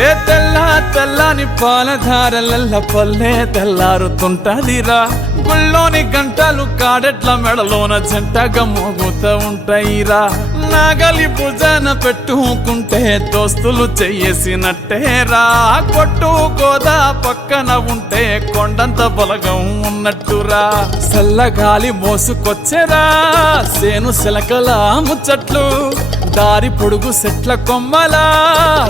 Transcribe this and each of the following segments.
ఏ తెల్లని పాలధారలల్ల పల్లె తెల్లారుతుంటదిరా. గుళ్ళోని గంటలు కాడెట్ల మెడలోన జంటగా మోగుతూ ఉంటాయిరా. నాగలి భుజాన పెట్టుకుంటే దోస్తులు చెయ్యేసినట్టేరా. కొట్టు గోదా పక్కన ఉంటే కొండంత బలగం ఉన్నట్టురా. చల్లగాలి మోసుకొచ్చెరా సేను శిలకల ముచ్చట్లు. దారి పొడుగు సెట్ల కొమ్మలా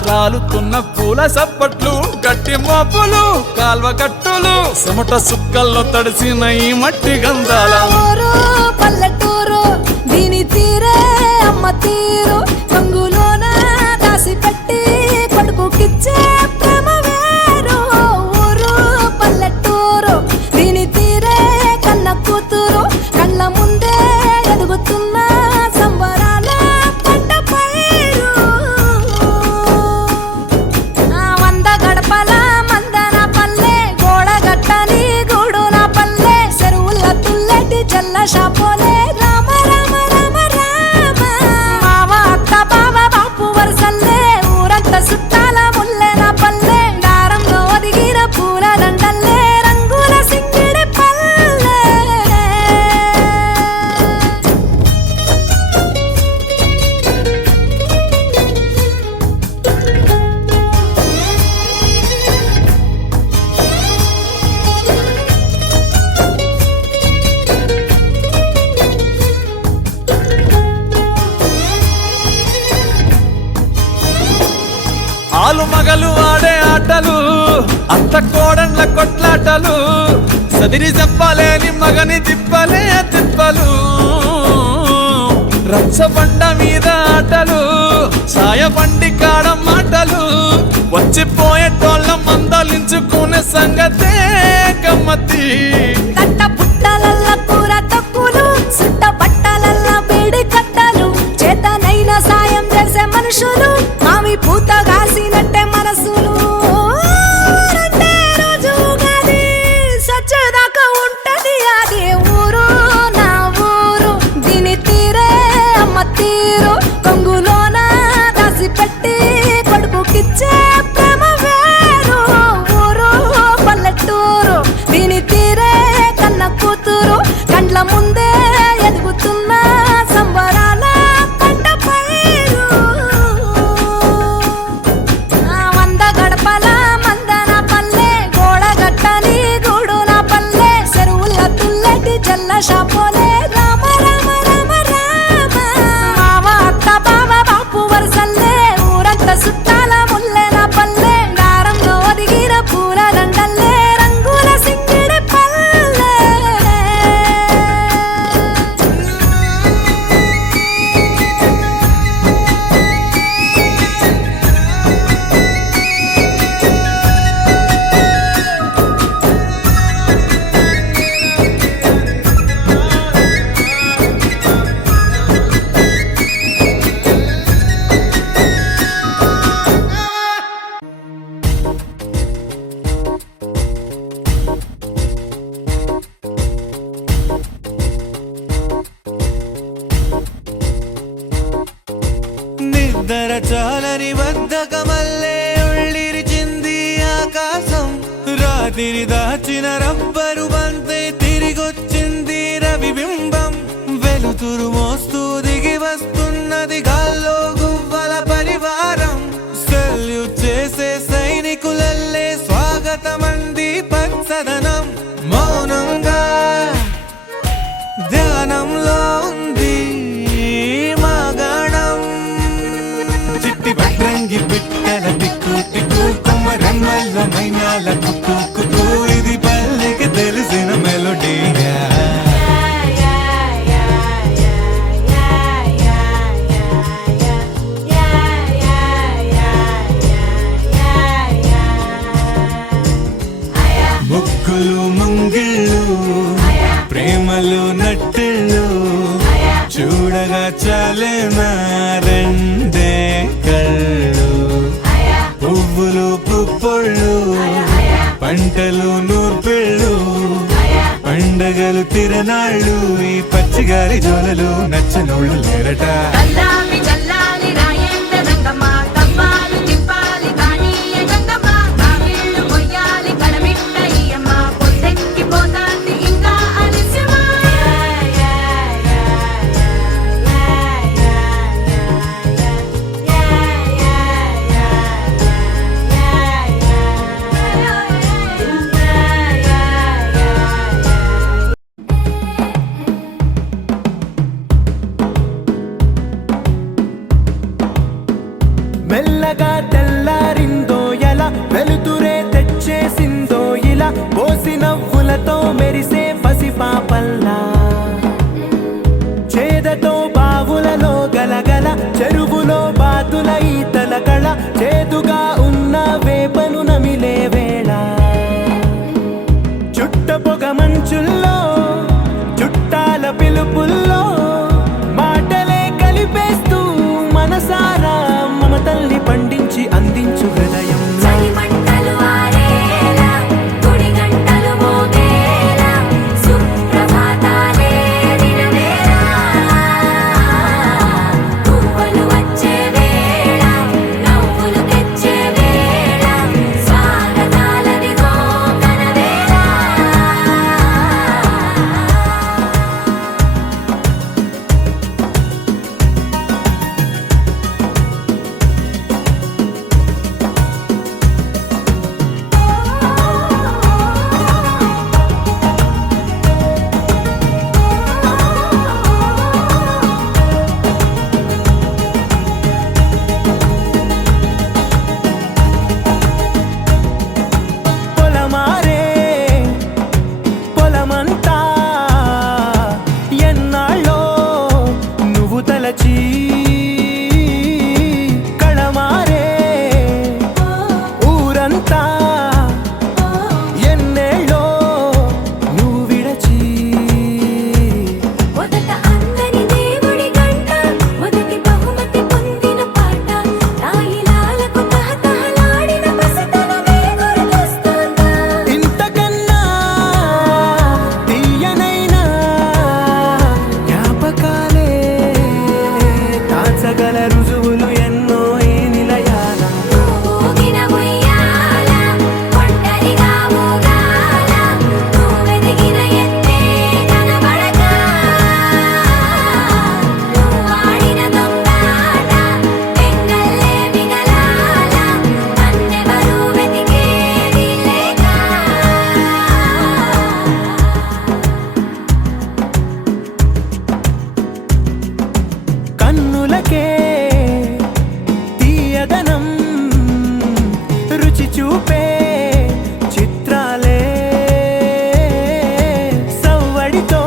రాలుతున్న పూల సప్పట్లు. గట్టి మోపులు కాల్వ గట్టులు చెమట సుక్కల్లో తడిసిన ఈ మట్టి గంధాల పల్లెటూరు దీని తీరే అమ్మ తీరు. రంగులోన దాసి పెట్టి కొడుకుకిచ్చే ప్రేమ వేరు. ఊరు పల్లెటూరు దీని తీరే కన్న కూతురు. కళ్ళ ముందే ఎదుగుతున్న సంబరాల పంట పైరు. వంద గడపల మందన పల్లె గోడగట్టని గూడున పల్లె. చెరువుల తుల్లటి జల్ల షాపోలే రామ రామ రామ రామ. మావ అత్త బావ బాపు వరసల్లే ఊరంత సుట్టాల ముల్లెన పల్లె. దారంలో ఒదిగిన పూల దండల్లే రంగుల సింగిడి పల్లె. ఆలు మగలు ఆడే ఆటలు అత్త కోడన్ల కొట్లాటలు. సదిరి చెప్పలేని మగని తిప్పలే తిప్పలు. రచ్చబండ మీద ఆటలు ఛాయ బండి కాడ మాటలు. వచ్చిపోయేటోళ్ళ మందలించుకునే సంగతే గమ్మతి. తట్ట పుట్టలల్ల కూర తక్కులు సుట్ట బట్టలల్ల వేడి కట్టలు. చేతనైన సాయం చేసే మనుషులు మావి పూత కాసినట్టే మనసులు. రెండే రోజు గది సచ్చేదాకా ఉంటది అది ఊరు నా ఊరు. దీని తీరే అమ్మ తీరు. కొంగులోన దాసి పెట్టి కొడుకుకిచ్చే ప్రేమ వేరు. ఊరు పల్లెటూరు దీని తీరే కన్న కూతురు. కండ్ల ముందే ఎదుగుతున్న సంబరాల పంట పైరు. వంద గడపల మందన పల్లె గోడగట్టని గూడున పల్లె. చెరువుల తుల్లటి జల్ల షాపోలే రామ రామ రామ రామ. మావ అత్త బావ బాపు వరసల్లే ఊరంత సుట్టాల ముల్లెన పల్లె. దారంలో ఒదిగిన పూల దండల్లే రంగుల సింగిడి పల్లె. నిద్ర చాలని బద్ధకమల్లే ఉళ్ళిరిచింది ఆకాశం. రాత్రి దాచిన రబ్బరు బంతే తిరిగొచ్చింది రవిబింబం. వెలుతురు మోస్తూ దిగి వస్తున్నది గాల్లో గువ్వల పరివారం. సెల్యూట్ చేసే సైనికులల్లే స్వాగతమంది పచ్చదనం. మౌనంగా ధ్యానంలో ఉంది మాగణం. చిట్టి భద్రంగి పిట్టల టిక్కు టిక్కు కొమ్మరెమ్మల మైనాల కుక్కు కుక్కు. ఇది పల్లెకి తెలిసిన మెలోడీగా. ముగ్గులు ముంగిళ్ళు ప్రేమలు నట్టిళ్ళు. చూడగా చాలేనా రెండే కళ్ళు. పువ్వులు పుప్పొళ్ళు పంటలు నూర్పిళ్ళు. పండగలు తిరనాళ్ళు ఈ పచ్చిగారి జోలలు నచ్చనోళ్ళు లేరట. చల్లాలి రాయేంద్ర రంగమ్మ తవ్వాలి తిప్పాలి కానీ మెల్లగా తెల్లారిందో ఎలా వెలుతురే తెచ్చేసిందో ఇలా పోసి నవ్వులతో మెరిసే పసిపాపల్లా చేదతో బావులలో గలగల చెరువులో బాతుల ఈతల కళ చేదుగా ఉన్న వేపను నమిలే వేళ చుట్ట పొగ మంచుల్లో చుట్టాల పిలుపుల్లో మాటలే కలిపేస్తూ మనసారా మమతల్ని పండించి అందించు హృదయం చలిమంటలు ఆరేలా గుడి గంటలు మోగేలా సుప్రభాతాలే దినవేళ పువ్వులు వచ్చే వేళ నవ్వులు తెచ్చే వేళ స్వాగతాలదిగో కనవేళ పొలమారే పొలమంతా ఎన్నాళ్ళో నువ్వు తలచి కళమారే ఊరంతా ఎన్నేళ్ళో నువ్వు విడచి మొదట అందని దేవుడి గంట మొదటి బహుమతి పొందిన పాట తాయిలాలకు తహతహలాడిన పసితనమే గుర్తొస్తుందా ఇంతకన్నా తీయనైనా జ్ఞాపకాలే దాచగల రుజువులు ఎన్నో ఈ నిలయాల ఊగిన ఉయ్యాల ఒంటరిగా ఊగాల నువ్వెదిగిన ఎత్తే కనబడక నువ్వాడిన దొంగాట పెంగల్లే మిగలాల నన్నెవరూ వెతికేది లేక కన్నులకే తీయదనం రుచి చూపే చిత్రాలే సవ్వడితో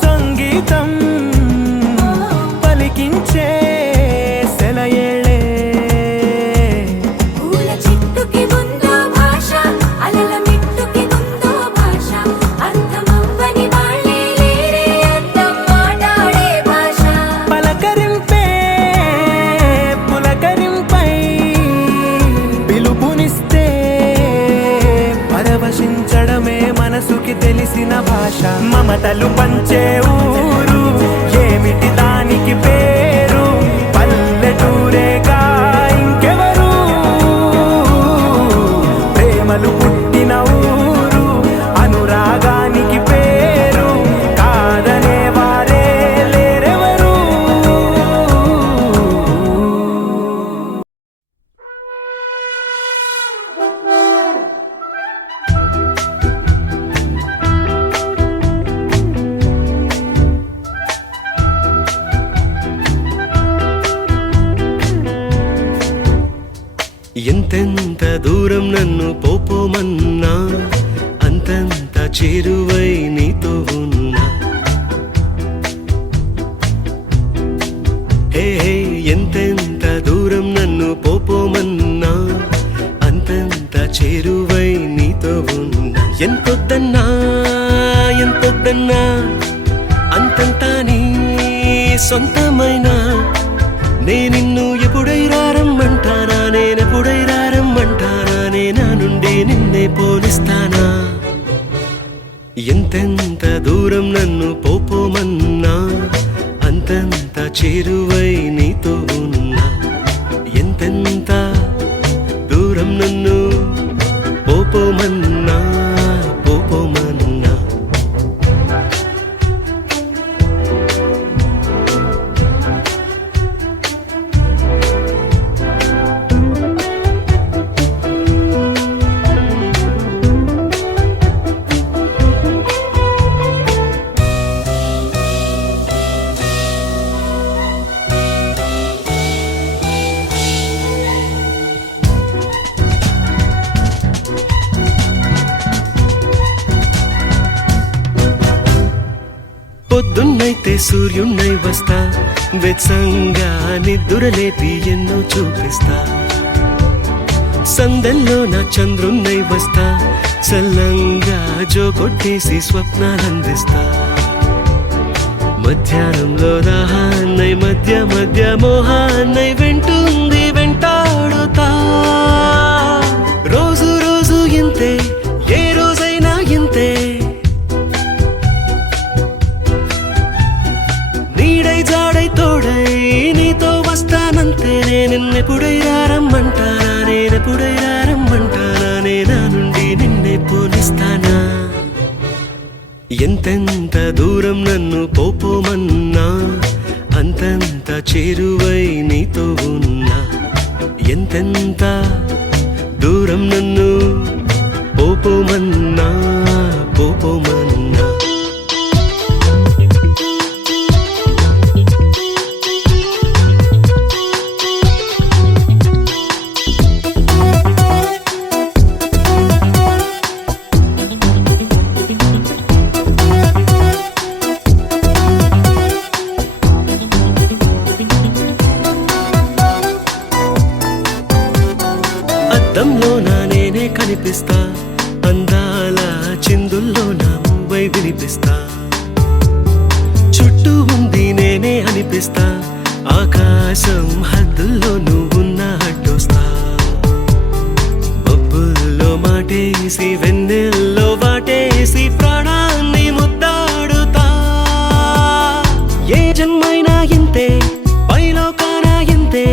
సంగీతం పలికించే సెలయేళే పూల చెట్టుకి ఉందో భాష అలల మిట్టుకి ఉందో భాష అర్థమవ్వని వాళ్ళే లేరే అర్థం మాట్లాడే భాష పలకరింపే పులకరింపై పిలుపునిస్తే పరవశించడమే మనసుకి తెలిసిన భాష మమతలు పంచే ఊరు ఏమిటి దానికి పేరు పల్లెటూరేగా ఇంకెవరు ప్రేమలు పుట్టిన ఊరు అనురాగానికి పేరు కాదనే వారే లేరెవరు ఎంతెంత దూరం నన్ను పోపోమన్నా అంతంత చేరువై నీతో ఉన్నా హే హే ఎంతెంత దూరం నన్ను పోపోమన్నా అంతంత చేరువై నీతో ఉన్నా ఎంతొద్దన్నా ఎంతొద్దన్నా అంతంతా నీ సొంతమైనా నే నిన్ను ఎప్పుడైనా రమ్మంటానా నేనెప్పుడైనా రమ్మంటానా నే నా నుండి నిన్నే పోలిస్తానా ఎంతెంత దూరం నన్ను పోపోమన్నా అంతంత చేరువై నీతో ఉన్నా ఎంతెంత దూరం నన్ను పోపోమన్నా పోపోమన్నా సూర్యున్నై వస్తా, వెచ్చంగా నిద్దురలేపి ఎన్నో చూపిస్తా. సందల్లో నా చంద్రున్నై వస్తా, చల్లంగా జో కొట్టేసి స్వప్నాలందిస్తా. మధ్యాహ్నంలో దాహాన్నై మధ్య మధ్య మోహాన్నై వెంటుంది వెంటాడుతా. రోజు రోజు ఇంతే, ఏ రోజైనా ఇంతే. నీడై జాడై తోడై నీతో వస్తానంతే. నిన్నెప్పుడై రారమ్మంటానా, నేనెప్పుడై రారమ్మంటానా, నా నుండి నిన్నే పోలిస్తానా. ఎంతెంత దూరం నన్ను పోపోమన్నా, అంతంత చేరువై నీతో ఉన్నా. ఎంతెంత దూరం నన్ను పోపోమన్నా, పోపోమన్నా. అద్దంలో నా నేనే కనిపిస్తా, అందాల చిందుల్లో నా మువ్వై వినిపిస్తా. చుట్టూ ఉంది నేనే అనిపిస్తా, ఆకాశం హద్దుల్లో నువ్వున్నా అడ్డొస్తా. మబ్బుల్లో మాటేసి వెన్నెల్లో వాటేసి ప్రాణాన్ని ముద్దాడుతా. ఏ జన్మైనా ఇంతే, పైలోకానా ఇంతే.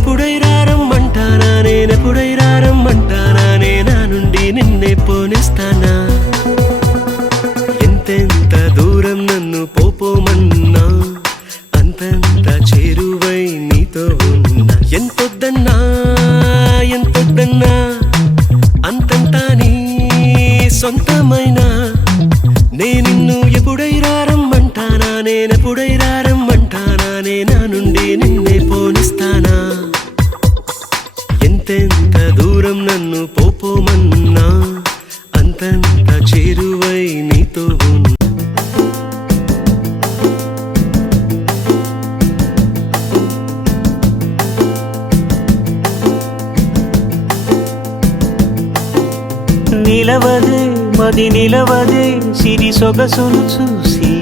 ఎప్పుడై రారమ్మంటానా, నేనెప్పుడై రారమ్మంటానా, నా నుండి నిన్నే పోనిస్తానా. ఎంతెంత దూరం నన్ను పోపోమన్నా, అంతంత చేరువై నీతో ఉన్నా. ఎంతొద్దన్నా ఎంతొద్దన్నా, అంతంతా నీ సొంతమైనా. నిన్ను ఎప్పుడై రారమ్మంటానా, నేనెప్పుడై రారమ్మంటానా, నా నుండి నిన్నే పోనిస్తానా. ఎంతెంత దూరం నన్ను పోపోమన్నా, అంతంత చేరువై నీతో ఉన్నా. నిలవదే మది నిలవదే, సిరి సొగసును చూసి.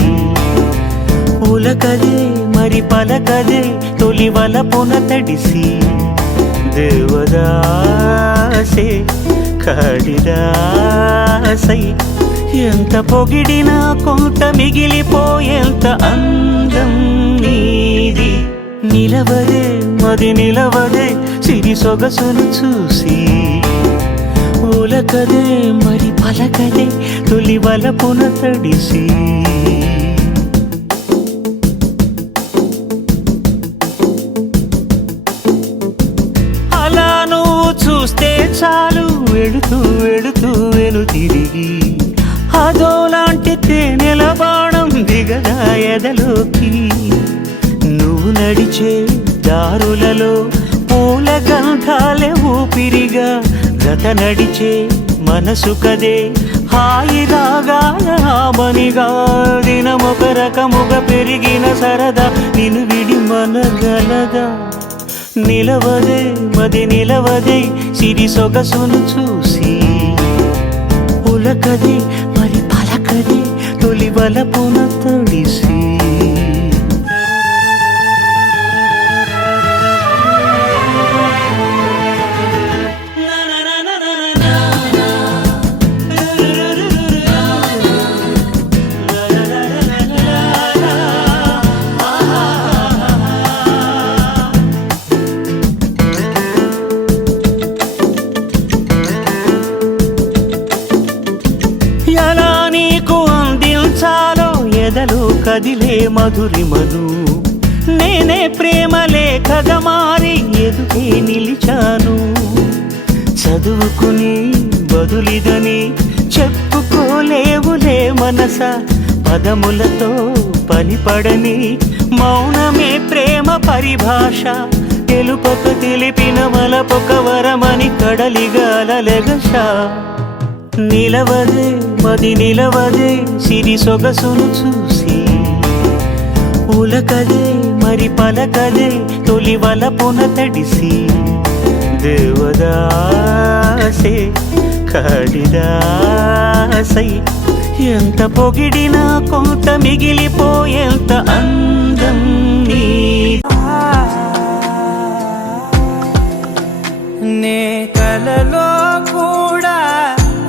ఉలకదే మరి పలకదే, తొలి వలపున తడిసి. దేవదాసే కాళిదాసై, ఎంత పొగిడినా కొంత మిగిలిపోయేంత అందం నీది. నిలవదే మది నిలవదే, సిరి సొగసును చూసి. ఉలకదే మరి పలకదే, తొలి వలపున తడిసి. అలా నువ్వు చూస్తే చాలు, వెళుతూ వెళుతూ వెను తిరిగి. అదోలాంటి తేనెల బాణం దిగదా ఎదలోకి. నువ్వు నడిచే దారులలో పూల గంధాలే ఊపిరిగా. జత నడిచే మనసు కదే హాయి రాగాల హామనిగా. దినమొక రకముగా పెరిగిన సరదా, నిన్ను విడి మనగలదా. నిలవదే మది నిలవదే, సిరి సొగసును చూసి. ఉలకదే మరి పలకదే, తొలి వలపున తడిసి. ఎలా నీకు అందించాలో ఎదలో కదిలే మధురిమను. నేనే ప్రేమ లేఖగా మారి ఎదుటే నిలిచాను. చదువుకుని బదులిదని చెప్పుకోలేవులే మనస. పదములతో పనిపడని మౌనమే ప్రేమ పరిభాష. తెలుపక తెలిపిన మలపొక వరమని కడలిగాలెగష నిలవదే మది నిలవదే సిరి సొగసును చూసి ఉలకదే మరి పలకదే తొలి వలపున తడిసి దేవదాసే కాళిదాసై ఎంత పొగిడినా కొంత మిగిలిపోయేంత అందం నీ నే కలలో కూడా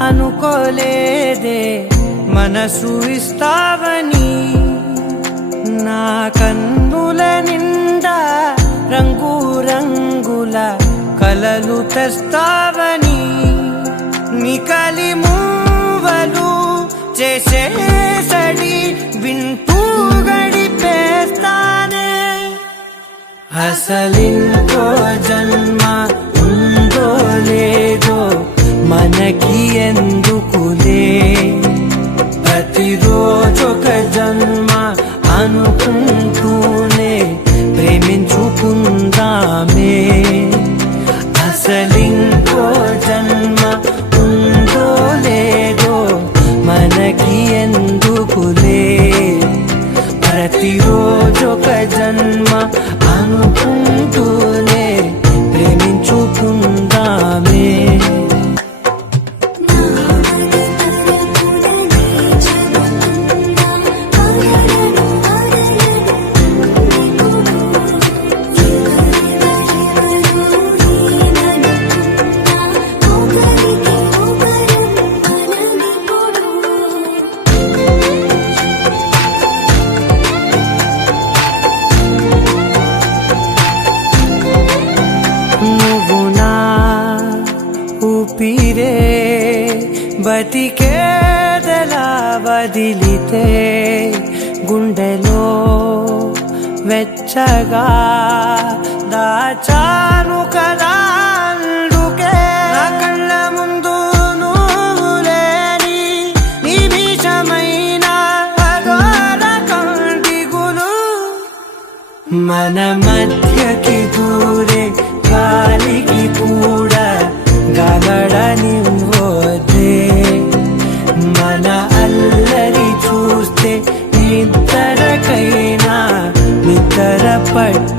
అనుకోలేదే మనసు ఇస్తావని నా కన్నుల నిండా రంగు రంగుల కలలు తెస్తావని నికలి మూవలు చేసేసడి వింటూ గడిపేస్తానే అసలింకో జన్మ ఉందో లేదో మనకి ఎందుకులే ప్రతిరోజొక జన్మ అనుకుంటూనే ప్రేమించుకుందామే అసలింకో జన్మ ఉందో లేదో మనకి ఎందుకులే ప్రతిరోజొక జన్మ అనుకుంటూనే ప్రేమించుకుందామే ఊపిరే బతికేదలా వదిలితే గుండెలో వెచ్చగా దాచాను కదా అందుకే నా కళ్ళ ముందు నువ్వు లేని నిమిషమైన అఘోర కంటిగులు మన మధ్యకి దూరే గాలికి కూడా గగడనివ్వదే మన అల్లరి చూస్తే నిద్రకైనా నిద్ర పట్ట